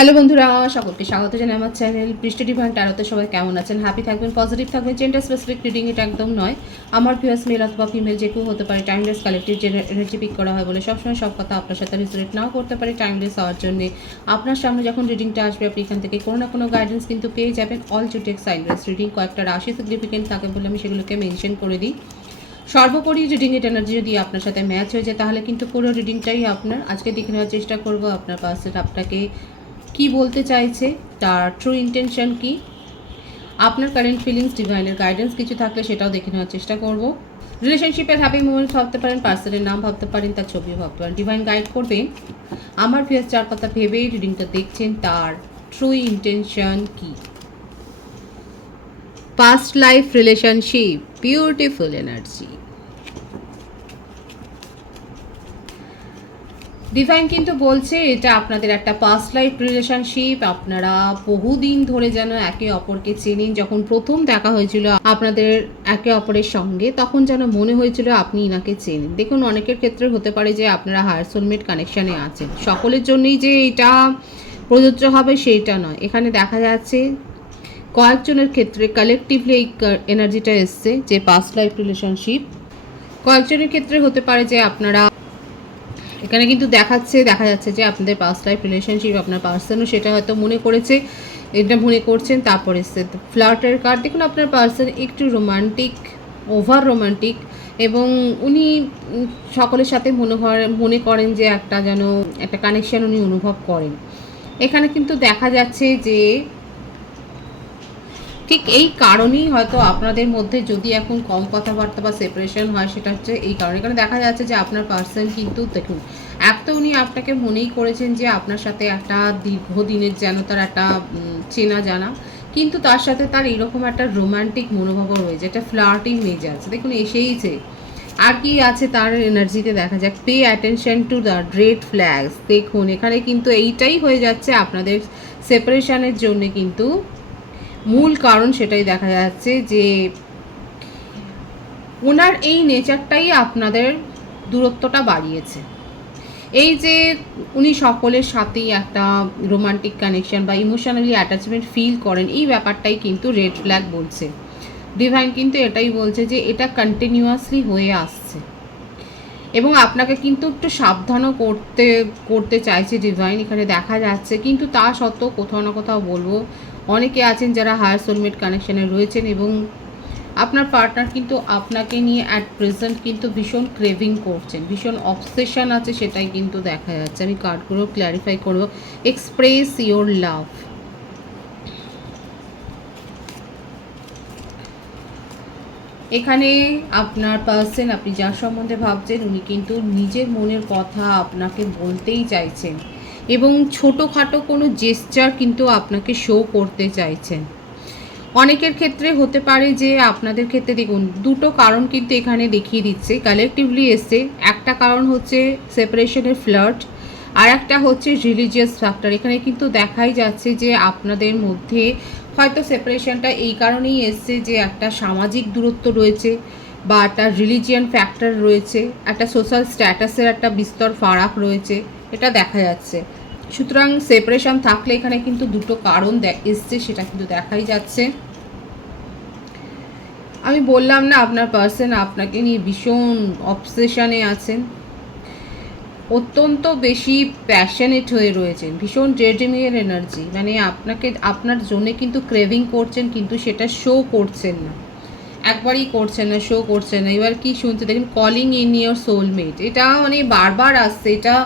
Hello বন্ধুরা, সকলকে স্বাগত জানাই আমার চ্যানেল পৃষ্ঠ ডিভাইন ট্যারোতে। সবাই কেমন আছেন? হ্যাপি থাকবেন, পজিটিভ থাকবেন। জেন্ডার স্পেসিফিক রিডিং এটা একদম নয়। আমার ভিউয়ার্স মেল অথবা ফিমেল যে কেউ হতে পারে। টাইমলেস কালেক্টিভ এনার্জি পিক করা হয় বলে সবসময় সব কথা আপনার সাথে রিলেট নাও করতে পারে। টাইমলেস হওয়ার জন্য আপনার সামনে যখন রিডিংটা আসবে আপনি এখান থেকে কোনো না কোনো গাইডেন্স কিন্তু পেয়ে যাবেন। অল টু টেক সাইনলেস রিডিং কয়েকটা রাশি সিগনিফিকেন্ট থাকে বলে আমি সেগুলোকে মেনশন করে দিই। সর্বোপরি রিডিংয়ের এনার্জি যদি আপনার সাথে ম্যাচ হয়ে যায় তাহলে কিন্তু পুরো রিডিংটাই আপনার। আজকে দেখে নেওয়ার চেষ্টা করব আপনার পার্সন আপনাকে কি বলতে চাইছে, তার ট্রু ইন্টেনশন কি, আপনার কারেন্ট ফিলিংস, ডিভাইনের গাইডেন্স কিছু থাকলে সেটাও দেখে নেওয়ার চেষ্টা করব। রিলেশনশিপের হ্যাপি মোমেন্টস ভাবতে পারেন, পার্সনের নাম ভাবতে পারেন, তার ছবিও ভাবতে পারেন। ডিভাইন গাইড করবেন আমার ভিউয়ার্স যার কথা ভেবেই রিডিংটা দেখছেন তার ট্রু ইন্টেনশন কি। Past life relationship, beautiful energy. Divine কিন্তু বলছে এটা আপনাদের একটা পাস্ট লাইফ রিলেশনশিপ। আপনারা বহুদিন ধরে যেন একে অপরকে চেনেন। যখন প্রথম দেখা হয়েছিল আপনাদের একে অপরের সঙ্গে তখন যেন মনে হয়েছিল আপনি ইনাকে চেনেন। দেখুন, অনেকের ক্ষেত্রে হতে পারে যে আপনারা হায়ার সোলমেট কানেকশানে আছেন। সকলের জন্যই যে এটা প্রযোজ্য হবে সেইটা নয়। এখানে দেখা যাচ্ছে কয়েকজনের ক্ষেত্রে কালেকটিভলি এই এনার্জিটা এসছে যে পাস্ট লাইফ রিলেশনশিপ। কয়েকজনের ক্ষেত্রে হতে পারে যে আপনারা এখানে কিন্তু দেখা যাচ্ছে যে আপনাদের পাস্ট লাইফ রিলেশনশিপ আপনার পার্সনও সেটা হয়তো মনে করেছে, এটা মনে করছেন। তারপরে ফ্লার্টের কার্ড। দেখুন, আপনার পার্সন একটু রোমান্টিক, ওভার রোমান্টিক, এবং উনি সকলের সাথে মনে করেন যে একটা কানেকশন উনি অনুভব করেন। এখানে কিন্তু দেখা যাচ্ছে যে ঠিক এই কারণেই হয়তো আপনাদের মধ্যে যদি এখন কম কথাবার্তা বা সেপারেশন হয় সেটা হচ্ছে এই কারণে। এখানে দেখা যাচ্ছে যে আপনার পার্সন কিন্তু দেখুন এক তো উনি আপনাকে মনেই করেছেন যে আপনার সাথে একটা দীর্ঘদিনের যেন তার একটা চেনা জানা, কিন্তু তার সাথে তার এইরকম একটা রোমান্টিক মনোভাবও রয়েছে, একটা ফ্লার্টিং মেজাজ দেখুন এসেইছে। আর কি আছে তার এনার্জিতে দেখা যাক, pay attention to the red flags. দেখুন এখানে কিন্তু এইটাই হয়ে যাচ্ছে আপনাদের সেপারেশনের জন্য কিন্তু মূল কারণ। সেটাই দেখা যাচ্ছে যে ওনার এই নেচারটাই আপনাদের দূরত্বটা বাড়িয়েছে। এই যে উনি সকলের সাথেই একটা রোমান্টিক কানেকশন বা ইমোশনালি অ্যাটাচমেন্ট ফিল করেন, এই ব্যাপারটাই কিন্তু রেড ফ্ল্যাগ বলছে। ডিভাইন কিন্তু এটাই বলছে যে এটা কন্টিনিউয়াসলি হয়ে আসছে এবং আপনাকে কিন্তু একটু সাবধানও করতে চাইছে ডিভাইন এখানে দেখা যাচ্ছে। কিন্তু তা সত্ত্বেও কোথাও না কোথাও বলবো অনেকে আছেন যারা হায়ার সোলমেট কানেকশানে রয়েছেন এবং আপনার পার্টনার কিন্তু আপনাকে নিয়ে অ্যাট প্রেজেন্ট কিন্তু ভীষণ ক্রেভিং করছেন, ভীষণ অবসেশন আছে, সেটাই কিন্তু দেখা যাচ্ছে। আমি কার্ডগুলো ক্ল্যারিফাই করবো। এক্সপ্রেস ইওর লাভ। এখানে আপনার পার্সন, আপনি যার সম্বন্ধে ভাবছেন, উনি কিন্তু নিজের মনের কথা আপনাকে বলতেই চাইছেন এবং ছোটোখাটো কোনো জেস্চার কিন্তু আপনাকে শো করতে চাইছেন। অনেকের ক্ষেত্রে হতে পারে যে আপনাদের ক্ষেত্রে দেখুন দুটো কারণ কিন্তু এখানে দেখিয়ে দিচ্ছে, কালেকটিভলি এসছে। একটা কারণ হচ্ছে সেপারেশনের ফ্লার্ট, আর একটা হচ্ছে রিলিজিয়াস ফ্যাক্টর। এখানে কিন্তু দেখাই যাচ্ছে যে আপনাদের মধ্যে হয়তো সেপারেশনটা এই কারণেই এসছে যে একটা সামাজিক দূরত্ব রয়েছে বা একটা রিলিজিয়ান ফ্যাক্টর রয়েছে, একটা সোশ্যাল স্ট্যাটাসের একটা বিস্তর ফারাক রয়েছে, এটা দেখা যাচ্ছে। সুতরাং সেপারেশন থাকলে এখানে কিন্তু দুটো কারণ এসছে, সেটা কিন্তু দেখাই যাচ্ছে। আমি বললাম না আপনার পার্সন আপনাকে নিয়ে ভীষণ অবসেশনে আছেন, অত্যন্ত বেশি প্যাশনেট হয়ে রয়েছেন, ভীষণ ডেডিমিয়ার এনার্জি। মানে আপনার জন্যে কিন্তু ক্রেভিং করছেন, কিন্তু সেটা শো করছেন না, একবারই করছেন না, শো করছেন না। এবার কি শুনতে দেখেন, কলিং ইন ইয়োর সোলমেট, এটা মানে বারবার আসছে। এটা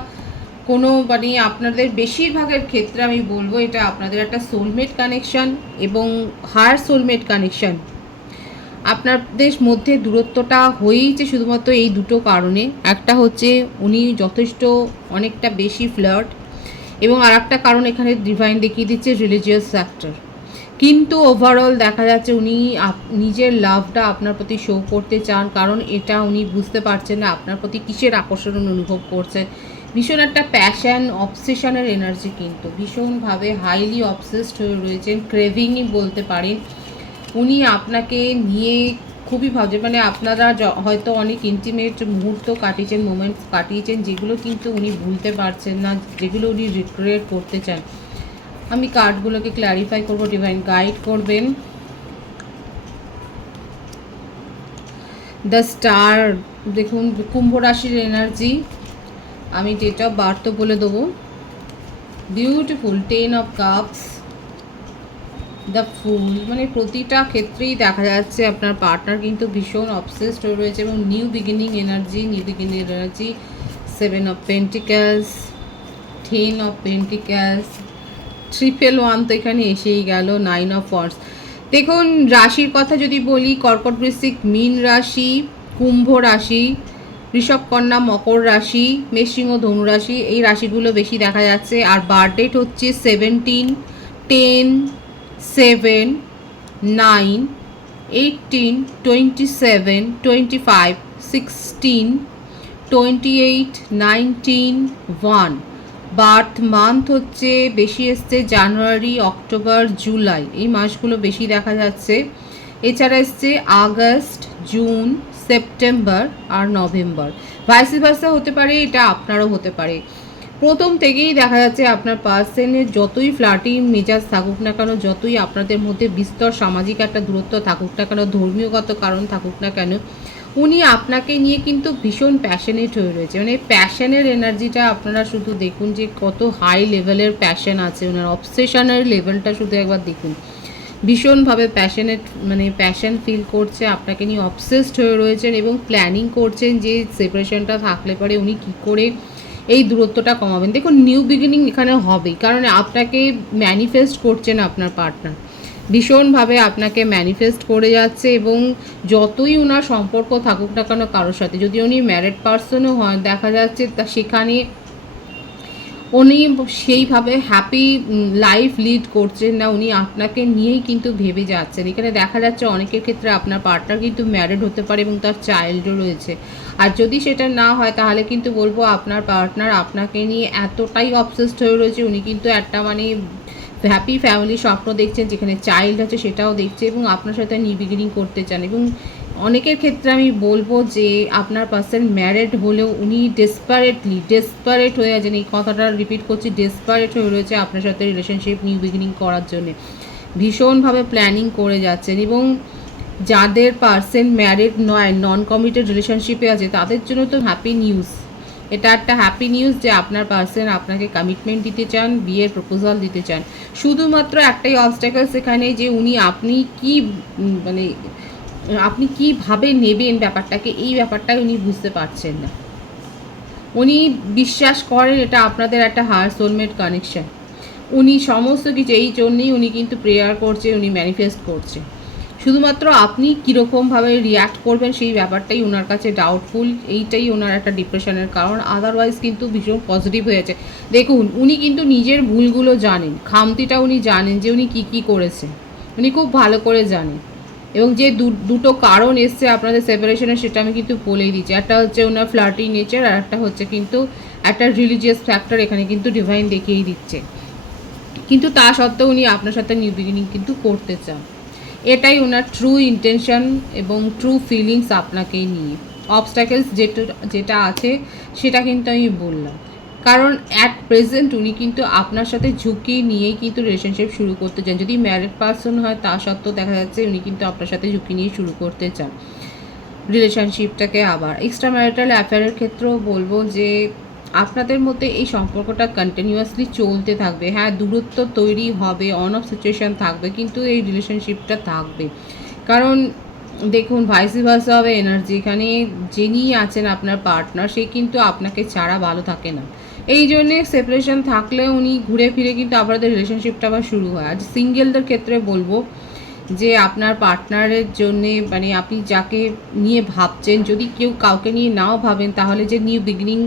কোনো মানে আপনাদের বেশিরভাগের ক্ষেত্রে আমি বলবো এটা আপনাদের একটা সোলমেট কানেকশান এবং হায়ার সোলমেট কানেকশান। আপনাদের মধ্যে দূরত্বটা হয়েইছে শুধুমাত্র এই দুটো কারণে। একটা হচ্ছে উনি যথেষ্ট অনেকটা বেশি ফ্লার্ট, এবং আর একটা কারণ এখানে ডিভাইন দেখিয়ে দিচ্ছে রিলিজিয়াস ফ্যাক্টর। কিন্তু ওভারঅল দেখা যাচ্ছে উনি নিজের লাভটা আপনার প্রতি শো করতে চান, কারণ এটা উনি বুঝতে পারছেন না আপনার প্রতি কিসের আকর্ষণ অনুভব করছেন। ভীষণ একটা প্যাশন, অবসেশনের এনার্জি, কিন্তু ভীষণভাবে হাইলি অবসেসড হয়ে রয়েছেন, ক্রেভিংই বলতে পারেন। উনি আপনাকে নিয়ে খুবই ভাবছে, মানে আপনারা হয়তো অনেক ইন্টিমেট মুহূর্ত কাটিয়েছেন, মোমেন্টস কাটিয়েছেন, যেগুলো কিন্তু উনি ভুলতে পারছেন না, যেগুলো উনি রিক্রিয়েট করতে চান। আমি কার্ডগুলোকে ক্ল্যারিফাই করব, ডিভাইন গাইড করবেন। দ্য স্টার, দেখুন কুম্ভ রাশির এনার্জি, আমি ডেট অফ বার্থ বলে দেবো। বিউটিফুল 10 অফ কাপস, দ্য ফুল, মানে প্রতিটা ক্ষেত্রেই দেখা যাচ্ছে আপনার পার্টনার কিন্তু ভীষণ অবসেসড হয়ে রয়েছে এবং new beginning energy 7 of পেন্টিক্যালস, 10 of পেন্টিক্যালস, 111 তো এখানে এসেই গেল, 9 অফ ওয়ান্ডস। দেখুন রাশির কথা যদি বলি, কর্কট বৃশ্চিক মীন রাশি, কুম্ভ রাশি, ঋষভ কন্যা মকর রাশি, মেষ সিংহ ধনু রাশি, এই রাশিগুলো বেশি দেখা যাচ্ছে। আর বার্থডেট হচ্ছে 17, 10, 7, 9, 18, 27, 25, 16, 28, 19, 1। বার্থ মান্থ হচ্ছে বেশি এসছে জানুয়ারি, অক্টোবর, জুলাই, এই মাসগুলো বেশি দেখা যাচ্ছে। এছাড়া এসছে আগস্ট, জুন, সেপ্টেম্বর আর নভেম্বর। ভাইস ভার্সা হতে পারে, এটা আপনারও হতে পারে। প্রথম থেকেই দেখা যাচ্ছে আপনার পার্সনের যতই ফ্লার্টিং মেজাজ থাকুক না কেন, যতই আপনাদের মধ্যে বিস্তর সামাজিক একটা দূরত্ব থাকুক না কেন, ধর্মীয়গত কারণ থাকুক না কেন, উনি আপনাকে নিয়ে কিন্তু ভীষণ প্যাশনেট হয়ে রয়েছে। মানে প্যাশনের এনার্জিটা আপনারা শুধু দেখুন যে কত হাই লেভেলের প্যাশন আছে ওনার, অবসেশনের লেভেলটা শুধু একবার দেখুন। ভীষণভাবে প্যাশনেট, মানে প্যাশন ফিল করছে, আপনাকে নিয়ে অবসেসড হয়ে রয়েছেন এবং প্ল্যানিং করছেন যে সেপারেশনটা থাকলে পরে উনি কী করে এই দূরত্বটা কমাবেন। দেখুন নিউ বিগিনিং এখানে হবেই, কারণ আপনাকে ম্যানিফেস্ট করছেন আপনার পার্টনার, ভীষণভাবে আপনাকে ম্যানিফেস্ট করে যাচ্ছে। এবং যতই ওনার সম্পর্ক থাকুক না কেন কারোর সাথে, যদি উনি ম্যারিড পার্সনও হয়, দেখা যাচ্ছে তা সেখানে উনি সেইভাবে হ্যাপি লাইফ লিড করছেন না, উনি আপনাকে নিয়েই কিন্তু ভেবে যাচ্ছেন। এখানে দেখা যাচ্ছে অনেকের ক্ষেত্রে আপনার পার্টনার কিন্তু ম্যারিড হতে পারে এবং তার চাইল্ডও রয়েছে। আর যদি সেটা না হয় তাহলে কিন্তু বলবো আপনার পার্টনার আপনাকে নিয়ে এতটাই অবসেসড হয়ে রয়েছে, উনি কিন্তু একটা মানে হ্যাপি ফ্যামিলি স্বপ্ন দেখছেন, যেখানে চাইল্ড আছে সেটাও দেখছে এবং আপনার সাথে নিউ বিগিনিং করতে চান। এবং অনেকের ক্ষেত্রে আমি বলবো যে আপনার পার্সন ম্যারিড হলেও উনি ডেসপারেট হয়ে আছেন, এই কথাটা রিপিট করছি, ডেসপারেট হয়ে রয়েছে আপনার সাথে রিলেশনশিপ নিউ বিগিনিং করার জন্য, ভীষণভাবে প্ল্যানিং করে যাচ্ছেন। এবং যাদের পার্সন ম্যারিড নয়, নন কমিটেড রিলেশনশিপে আছে, তাদের জন্য তো হ্যাপি নিউজ, এটা একটা হ্যাপি নিউজ যে আপনার পার্সন আপনাকে কমিটমেন্ট দিতে চান, বিয়ের প্রপোজাল দিতে চান। শুধুমাত্র একটাই অবস্ট্যাকল সেখানে যে উনি আপনি কি মানে আপনি কীভাবে নেবেন ব্যাপারটাকে, এই ব্যাপারটাই উনি বুঝতে পারছেন না। উনি বিশ্বাস করেন এটা আপনাদের একটা হায়ার সোলমেট কানেকশান, উনি সমস্ত কিছু এই জন্যেই উনি কিন্তু প্রেয়ার করছে, উনি ম্যানিফেস্ট করছে। শুধুমাত্র আপনি কীরকমভাবে রিয়্যাক্ট করবেন সেই ব্যাপারটাই ওনার কাছে ডাউটফুল, এইটাই ওনার একটা ডিপ্রেশনের কারণ। আদারওয়াইজ কিন্তু ভীষণ পজিটিভ হয়েছে। দেখুন উনি কিন্তু নিজের ভুলগুলো জানেন, খামতিটা উনি জানেন যে উনি কী করেছে, উনি খুব ভালো করে জানেন। এবং যে দুটো কারণ এসছে আপনাদের সেপারেশনের, সেটা আমি কিন্তু বলেই দিচ্ছি। একটা হচ্ছে ওনার ফ্লার্টি নেচার, আর একটা হচ্ছে কিন্তু একটা রিলিজিয়াস ফ্যাক্টর এখানে কিন্তু ডিভাইন দেখিয়েই দিচ্ছে। কিন্তু তা সত্ত্বেও উনি আপনার সাথে নিউ বিগিনিং কিন্তু করতে চান, এটাই ওনার ট্রু ইন্টেনশন এবং ট্রু ফিলিংস আপনাকে নিয়ে। অবস্ট্যাকলস যেটা আছে সেটা কিন্তু আমি বললাম, কারণ অ্যাট প্রেজেন্ট উনি কিন্তু আপনার সাথে ঝুঁকি নিয়েই কিন্তু রিলেশনশিপ শুরু করতে চান। যদি ম্যারিড পারসন হয় তা সত্ত্বেও দেখা যাচ্ছে উনি কিন্তু আপনার সাথে ঝুঁকি নিয়ে শুরু করতে চান রিলেশনশিপটাকে। আবার এক্সট্রা ম্যারিটাল অ্যাফেয়ারের ক্ষেত্রেও বলবো যে আপনাদের মধ্যে এই সম্পর্কটা কন্টিনিউয়াসলি চলতে থাকবে। হ্যাঁ, দূরত্ব তৈরি হবে, অন অফ সিচুয়েশান থাকবে, কিন্তু এই রিলেশনশিপটা থাকবে। কারণ দেখুন ভাইস ভার্সা হবে এনার্জি, এখানে যিনি আছেন আপনার পার্টনার, সে কিন্তু আপনাকে ছাড়া ভালো থাকে না। এই জন্যে সেপারেশন থাকলে উনি ঘুরে ফিরে কিন্তু আপনাদের রিলেশনশিপটা আবার শুরু হয়। আর সিঙ্গেলদের ক্ষেত্রে বলবো যে আপনার পার্টনারের জন্যে, মানে আপনি যাকে নিয়ে ভাবছেন, যদি কেউ কাউকে নিয়ে নাও ভাবেন, তাহলে যে নিউ বিগিনিং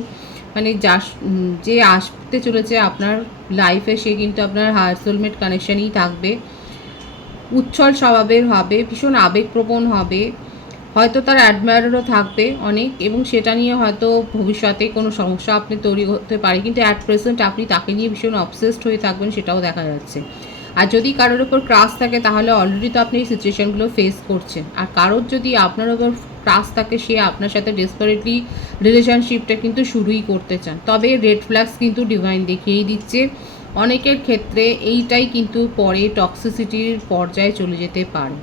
মানে যে আসতে চলেছে আপনার লাইফে, সে কিন্তু আপনার হায়ার সোলমেট কানেকশানই থাকবে। উচ্ছল স্বভাবের হবে, ভীষণ আবেগপ্রবণ হবে, হয়তো তার অ্যাডমায়ারও থাকবে অনেক, এবং সেটা নিয়ে হয়তো ভবিষ্যতে কোনো সমস্যা আপনি তৈরি হতে পারে। কিন্তু অ্যাট প্রেজেন্ট আপনি তাকে নিয়ে ভীষণ অবসেসড হয়ে থাকবেন, সেটাও দেখা যাচ্ছে। আর যদি কারোর ওপর ক্রাশ থাকে তাহলে অলরেডি তো আপনি এই সিচুয়েশানগুলো ফেস করছেন। আর কারোর যদি আপনার ওপর ক্রাশ থাকে, সে আপনার সাথে ডেসপারেটলি রিলেশনশিপটা কিন্তু শুরুই করতে চান। তবে রেড ফ্ল্যাগস কিন্তু ডিভাইন দেখিয়েই দিচ্ছে অনেকের ক্ষেত্রে এইটাই কিন্তু পরে টক্সিসিটির পর্যায়ে চলে যেতে পারে।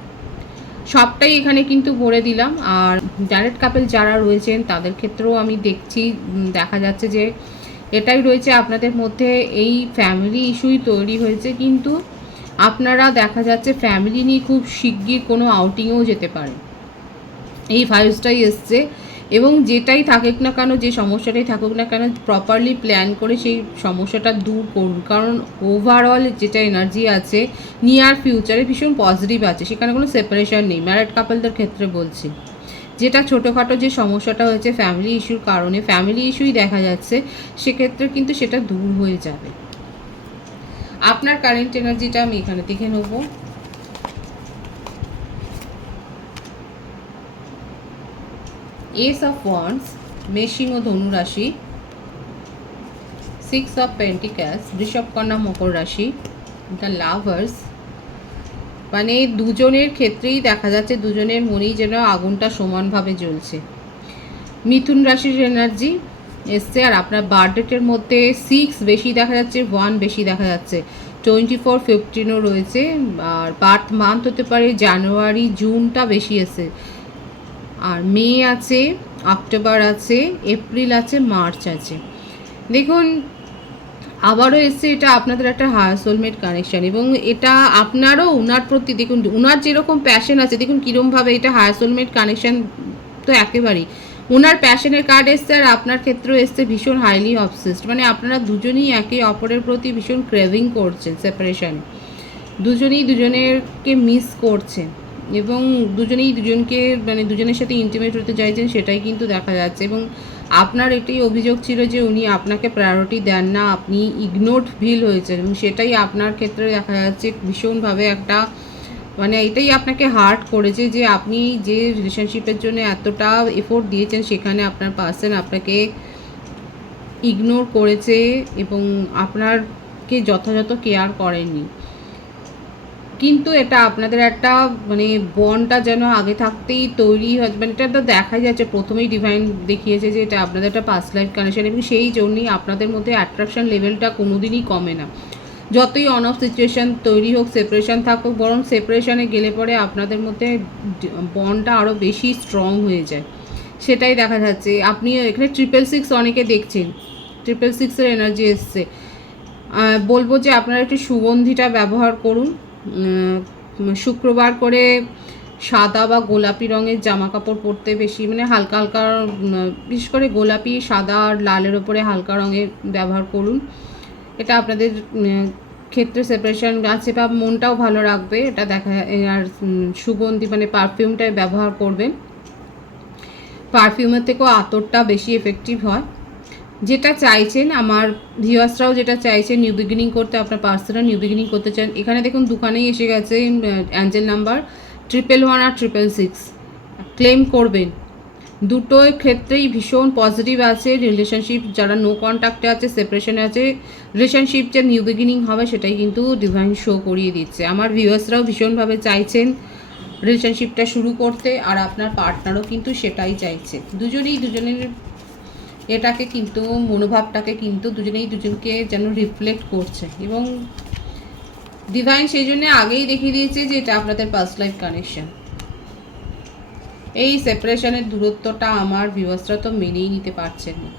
সবটাই এখানে কিন্তু বলে দিলাম। আর ডাইরেক্ট কাপল যারা রয়েছেন তাদের ক্ষেত্রেও আমি দেখছি, দেখা যাচ্ছে যে এটাই রয়েছে আপনাদের মধ্যে, এই ফ্যামিলি ইস্যুই তৈরি হয়েছে, কিন্তু আপনারা দেখা যাচ্ছে ফ্যামিলি নিয়ে খুব শিগগির কোনো আউটিংয়েও যেতে পারে, এই ভাইবসটাই এসছে। এবং যেটাই থাকুক না কেন, যে সমস্যাটাই থাকুক না কেন, প্রপারলি প্ল্যান করে সেই সমস্যাটা দূর করুন। কারণ ওভারঅল যেটা এনার্জি আছে নিয়ার ফিউচারে ভীষণ পজিটিভ আছে, সেখানে কোনো সেপারেশন নেই। ম্যারিড কাপলদের ক্ষেত্রে বলছি, যেটা ছোটোখাটো যে সমস্যাটা হয়েছে ফ্যামিলি ইস্যুর কারণে, ফ্যামিলি ইস্যুই দেখা যাচ্ছে, সেক্ষেত্রে কিন্তু সেটা দূর হয়ে যাবে। আপনার কারেন্ট এনার্জিটা আমি এখানে দেখে নেবো। এস অফ ওয়ান্ডস, মেষিং ও ধনু রাশি। 6 অফ পেন্টিক্যালস, বৃষভ কন্যা মকর রাশি। দ্য লাভার্স, মানে দুজনের ক্ষেত্রেই দেখা যাচ্ছে দুজনের মনেই যেন আগুনটা সমানভাবে জ্বলছে। মিথুন রাশির এনার্জি এসছে। আর আপনার বার্থডেটের মধ্যে 6 বেশি দেখা যাচ্ছে, 1 বেশি দেখা যাচ্ছে, 24, 15ও রয়েছে। আর বার্থ মান্থ হতে পারে জানুয়ারি, জুনটা বেশি এসে। আর মে আছে, অক্টোবর আছে, এপ্রিল আছে, মার্চ আছে। দেখুন আবারও এসছে, এটা আপনাদের একটা হায়ার সোলমেট কানেকশান, এবং এটা আপনারও ওনার প্রতি, দেখুন ওনার যেরকম প্যাশন আছে, দেখুন কীরকমভাবে এটা হায়ার সোলমেট কানেকশান তো একেবারেই। ওনার প্যাশনের কার্ড এসছে, আর আপনার ক্ষেত্রেও এসছে ভীষণ হাইলি অবসেসড, মানে আপনারা দুজনেই একে অপরের প্রতি ভীষণ ক্রেভিং করছেন সেপারেশানে, দুজনেই দুজনেরকে মিস করছেন, এবং দুজনেই দুজনকে মানে দুজনের সাথে ইন্টিমেট হতে চাইছেন, সেটাই কিন্তু দেখা যাচ্ছে। এবং আপনার এটাই অভিযোগ ছিল যে উনি আপনাকে প্রায়োরিটি দেন না, আপনি ইগনোরড ফিল হয়েছেন, এবং সেটাই আপনার ক্ষেত্রে দেখা যাচ্ছে ভীষণভাবে একটা, মানে এটাই আপনাকে হার্ট করেছে যে আপনি যে রিলেশনশিপের জন্য এতটা এফোর্ট দিয়েছেন, সেখানে আপনার পার্সন আপনাকে ইগনোর করেছে এবং আপনারকে যথাযথ কেয়ার করেননি। কিন্তু এটা আপনাদের একটা মানে বন্ডটা যেন আগে থাকতেই তৈরি হয়, মানে এটা তো দেখাই যাচ্ছে, প্রথমেই ডিভাইন দেখিয়েছে যে এটা আপনাদের একটা পাস্ট লাইফ কানেকশন, এবং সেই জন্যই আপনাদের মধ্যে অ্যাট্রাকশন লেভেলটা কোনোদিনই কমে না। যতই অন অফ সিচুয়েশান তৈরি হোক, সেপারেশান থাকুক, বরং সেপারেশানে গেলে পরে আপনাদের মধ্যে বন্ডটা আরও বেশি স্ট্রং হয়ে যায়, সেটাই দেখা যাচ্ছে। আপনি এখানে 666 অনেকে দেখছেন, 666-এর এনার্জি এসছে। বলবো যে আপনারা একটু সুগন্ধিটা ব্যবহার করুন। শুক্রবার করে সাদা বা গোলাপি রঙের জামা কাপড় পরতে বেশি, মানে হালকা হালকা, বিশেষ করে গোলাপি, সাদা আর লালের ওপরে হালকা রঙের ব্যবহার করুন। এটা আপনাদের ক্ষেত্রে সেপারেশন আছে বা মনটাও ভালো রাখবে, এটা দেখা। আর সুগন্ধি মানে পারফিউমটাই ব্যবহার করবেন, পারফিউমের থেকেও আতরটা বেশি এফেক্টিভ হয়। যেটা চাইছেন আমার ভিউয়ার্সরাও, যেটা চাইছেন নিউ বিগিনিং করতে, আপনার পার্সোনাল নিউ বিগিনিং করতে চান, এখানে দেখুন দোকানেই এসে গেছে অ্যাঞ্জেল নাম্বার 111 আর 666, ক্লেম করবেন। দুটোর ক্ষেত্রেই ভীষণ পজিটিভ আছে। রিলেশনশিপ যারা নো কন্ট্যাক্টে আছে, সেপারেশনে আছে, রিলেশনশিপ যে নিউ বিগিনিং হবে সেটাই কিন্তু ডিভাইন শো করিয়ে দিচ্ছে। আমার ভিউয়ার্সরাও ভীষণভাবে চাইছেন রিলেশনশিপটা শুরু করতে, আর আপনার পার্টনারও কিন্তু সেটাই চাইছে। দুজনেই দুজনের এটাকে কিন্তু, মনোভাবটাকে কিন্তু দুজনেই দুজনকে যেন রিফ্লেক্ট করছে, এবং ডিভাইন সেই জন্য আগেই দেখিয়ে দিয়েছে যে এটা আপনাদের পাস্ট লাইফ কানেকশন। এই সেপারেশনের দূরত্বটা আমার ভিউয়ার্সরা তো মেনেই নিতে পারছেন না।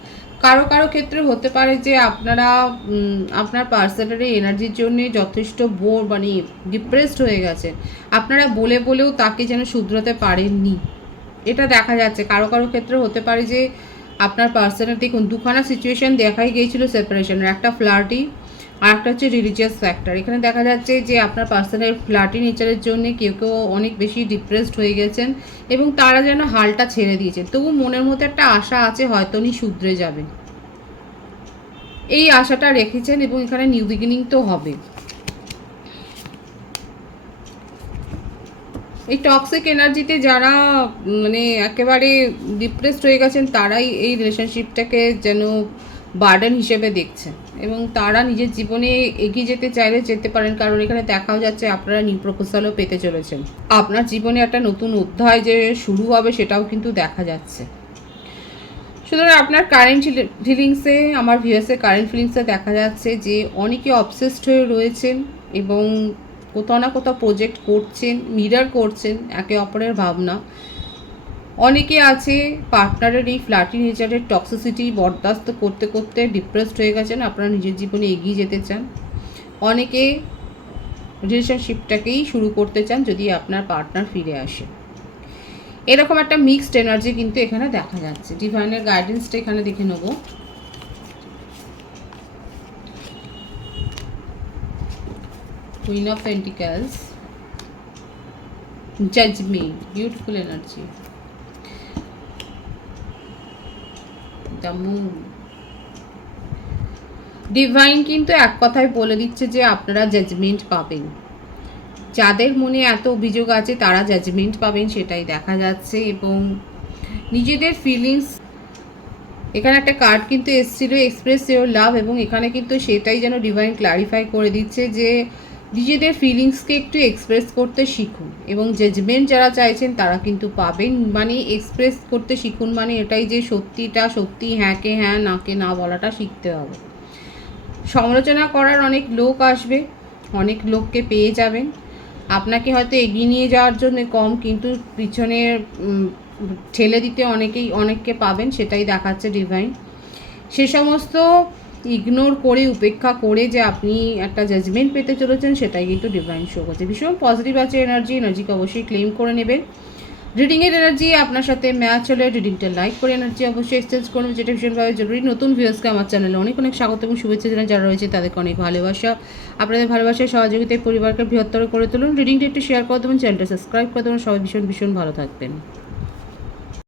কারো কারো ক্ষেত্রে হতে পারে যে আপনারা আপনার পার্সোনাল এনার্জির জন্য যথেষ্ট বোর মানে ডিপ্রেসড হয়ে গেছেন, আপনারা বলে বলেও তাকে যেন শুধরাতে পারেননি, এটা দেখা যাচ্ছে। কারো কারো ক্ষেত্রে হতে পারে যে আপনার পার্সোনাল, দেখুন দুখানা সিচুয়েশান দেখাই গিয়েছিল সেপারেশনের, একটা ফ্লার্টি আর একটা হচ্ছে রিলিজিয়াস ফ্যাক্টর। এখানে দেখা যাচ্ছে যে আপনার পার্সোনাল ফ্লার্টি নেচারের জন্য কেউ কেউ অনেক বেশি ডিপ্রেসড হয়ে গেছেন, এবং তারা যেন হালটা ছেড়ে দিয়েছেন। তবু মনের মধ্যে একটা আশা আছে, হয়তো উনি শুধরে যাবেন, এই আশাটা রেখেছেন, এবং এখানে নিউ বিগিনিং তো হবে। এই টক্সিক এনার্জিতে যারা মানে একেবারে ডিপ্রেসড হয়ে গেছেন, তারাই এই রিলেশনশিপটাকে যেন বার্ডেন হিসেবে দেখছেন, এবং তারা নিজের জীবনে এগিয়ে যেতে চাইলে যেতে পারেন, কারণ এখানে দেখাও যাচ্ছে আপনারা নিউ প্রপোজালও পেতে চলেছেন। আপনার জীবনে একটা নতুন অধ্যায় যে শুরু হবে সেটাও কিন্তু দেখা যাচ্ছে। সুতরাং আপনার কারেন্ট ফিলিংসে, আমার ভিউয়ার্সের কারেন্ট ফিলিংসে দেখা যাচ্ছে যে অনেকে অবসেসড হয়ে রয়েছেন এবং কোথাও না কোথাও প্রজেক্ট করছেন, মিরর করছেন একে অপরের ভাবনা। অনেকে আছে পার্টনারের এই ফ্ল্যাটি নেচারের টক্সিসিটি বরদাস্ত করতে করতে ডিপ্রেসড হয়ে গেছেন, আপনারা নিজের জীবনে এগিয়ে যেতে চান। অনেকে রিলেশনশিপটাকেই শুরু করতে চান যদি আপনার পার্টনার ফিরে আসে। এরকম একটা মিক্সড এনার্জি কিন্তু এখানে দেখা যাচ্ছে। ডিভাইনের গাইডেন্সটা এখানে দেখে নেব। Queen of pentacles, judgement, beautiful energy, the moon. Divine কিন্তু এক কথায় বলে দিচ্ছে যে আপনারা জাজমেন্ট পাবেন। যাদের মনে এত অভিযোগ আছে তারা জাজমেন্ট পাবেন, সেটাই দেখা যাচ্ছে। এবং নিজেদের ফিলিংস, এখানে একটা কার্ড কিন্তু এসেছিল এক্সপ্রেস ইওর লাভ, এবং এখানে কিন্তু সেটাই যেন ডিভাইন ক্লারিফাই করে দিচ্ছে যে নিজেদের ফিলিংসকে একটু এক্সপ্রেস করতে শিখুন, এবং জাজমেন্ট যারা চাইছেন তারা কিন্তু পাবেন। মানে এক্সপ্রেস করতে শিখুন মানে এটাই যে সত্যিটা সত্যি, হ্যাঁকে হ্যাঁ নাকে না বলাটা শিখতে হবে। সমালোচনা করার অনেক লোক আসবে, অনেক লোককে পেয়ে যাবেন। আপনাকে হয়তো এগিয়ে নিয়ে যাওয়ার জন্য কম, কিন্তু পিছনে ঠেলে দিতে অনেককে পাবেন, সেটাই দেখাচ্ছে ডিভাইন। সে সমস্ত ইগনোর করে, উপেক্ষা করে যে আপনি একটা জাজমেন্ট পেতে চলেছেন, সেটাই কিন্তু ডিভাইন শো করছে। ভীষণ পজিটিভ আছে এনার্জিকে অবশ্যই ক্লেম করে নেবেন। রিডিংয়ের এনার্জি আপনার সাথে ম্যাচ হলে রিডিংটা লাইক করে এনার্জি অবশ্যই এক্সচেঞ্জ করুন, যেটা ভীষণভাবে জরুরি। নতুন ভিউয়ার্সকে আমার চ্যানেলে অনেক অনেক স্বাগত এবং শুভেচ্ছা জানাই। যারা রয়েছে তাদেরকে অনেক ভালোবাসা। আপনাদের ভালোবাসায় সহযোগিতায় পরিবারকে বৃহত্তর করে তুলুন। রিডিংটা একটু শেয়ার করে দেবেন, চ্যানেলটা সাবস্ক্রাইব করে দেবেন। সবাই ভীষণ ভীষণ ভালো থাকবেন।